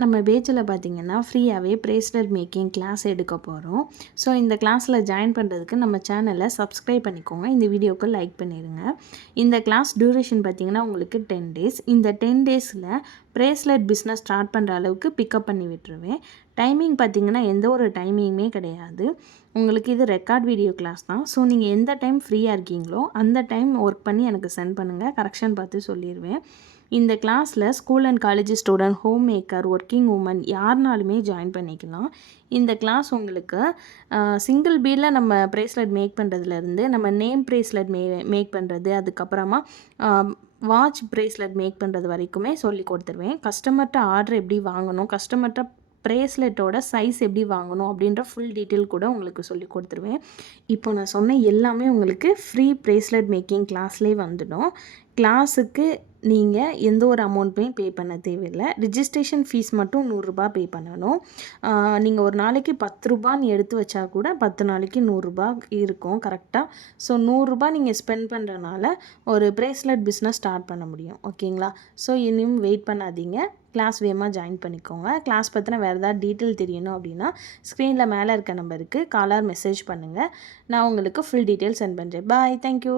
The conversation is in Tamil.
நம்ம பேச்சில் பார்த்திங்கன்னா ஃப்ரீயாகவே பிரேஸ்லெட் மேக்கிங் கிளாஸ் எடுக்க போகிறோம். ஸோ இந்த கிளாஸில் ஜாயின் பண்ணுறதுக்கு நம்ம சேனலை சப்ஸ்கிரைப் பண்ணிக்கோங்க. இந்த வீடியோவுக்கு லைக் பண்ணிடுங்க. இந்த கிளாஸ் டியூரேஷன் பார்த்திங்கன்னா உங்களுக்கு 10 டேஸ். இந்த 10 டேஸில் பிரேஸ்லெட் பிஸ்னஸ் ஸ்டார்ட் பண்ணுற அளவுக்கு பிக்கப் பண்ணி விட்டுருவேன். டைமிங் பார்த்திங்கன்னா எந்த ஒரு டைமிங்குமே கிடையாது. உங்களுக்கு இது ரெக்கார்ட் வீடியோ கிளாஸ் தான். ஸோ நீங்கள் எந்த டைம் ஃப்ரீயாக இருக்கீங்களோ அந்த டைம் ஒர்க் பண்ணி எனக்கு சென்ட் பண்ணுங்கள். கரெக்ஷன் பார்த்து சொல்லிடுவேன். இந்த கிளாஸில் school and college student, home maker, working woman யாருனாலுமே ஜாயின் பண்ணிக்கலாம். இந்த கிளாஸ் உங்களுக்கு சிங்கிள் பீடில் நம்ம ப்ரேஸ்லெட் மேக் பண்ணுறதுலேருந்து நம்ம நேம் ப்ரேஸ்லெட் மேக் பண்ணுறது, அதுக்கப்புறமா வாட்ச் ப்ரேஸ்லெட் மேக் பண்ணுறது வரைக்குமே சொல்லி கொடுத்துருவேன். கஸ்டமர்கிட்ட ஆர்டர் எப்படி வாங்கணும், கஸ்டமர்கிட்ட ப்ரேஸ்லெட்டோட சைஸ் எப்படி வாங்கணும் அப்படின்ற ஃபுல் டீட்டெயில் கூட உங்களுக்கு சொல்லி கொடுத்துருவேன். இப்போ நான் சொன்ன எல்லாமே உங்களுக்கு ஃப்ரீ ப்ரேஸ்லெட் மேக்கிங் கிளாஸ்லேயே வந்துடும். கிளாஸுக்கு நீங்கள் எந்த ஒரு அமௌண்ட்டுமே பே பண்ண தேவையில்லை. ரிஜிஸ்ட்ரேஷன் ஃபீஸ் மட்டும் ₹100 பே பண்ணணும். நீங்கள் ஒரு நாளைக்கு ₹10 எடுத்து வச்சா கூட 10 நாளைக்கு ₹100 இருக்கும் கரெக்டாக. ஸோ ₹100 நீங்கள் ஸ்பெண்ட் பண்ணுறனால ஒரு ப்ரேஸ்லெட் பிஸ்னஸ் ஸ்டார்ட் பண்ண முடியும். ஓகேங்களா? ஸோ இனியும் வெயிட் பண்ணாதீங்க. கிளாஸ் வேகமாக ஜாயின் பண்ணிக்கோங்க. கிளாஸ் பற்றின வேறு ஏதாவது டீட்டெயில் தெரியணும் அப்படின்னா ஸ்க்ரீனில் மேலே இருக்க நம்பருக்கு கால் ஆர் மெசேஜ் பண்ணுங்கள். நான் உங்களுக்கு ஃபுல் டீட்டெயில் சென்ட் பண்ணுறேன். பாய். தேங்க்யூ.